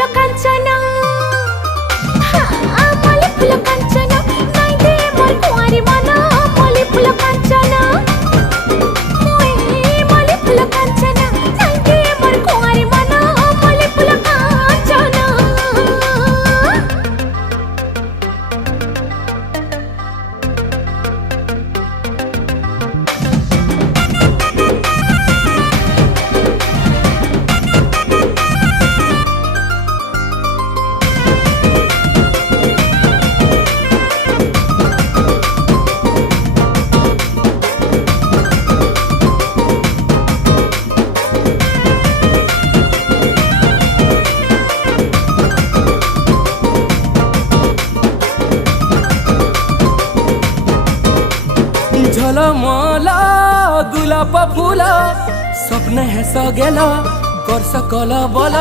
फुल कांचना मल्ली फुल कांचना नाई दे मोर कुंवारी मन मल्ली फुल कांचना मल्ली फुल कांचना नाई दे मोर कुंवारी मन मल्ली फुल कांचना। झलमला गुलाब फुला स्वप्न हे सगेला कर सकल बल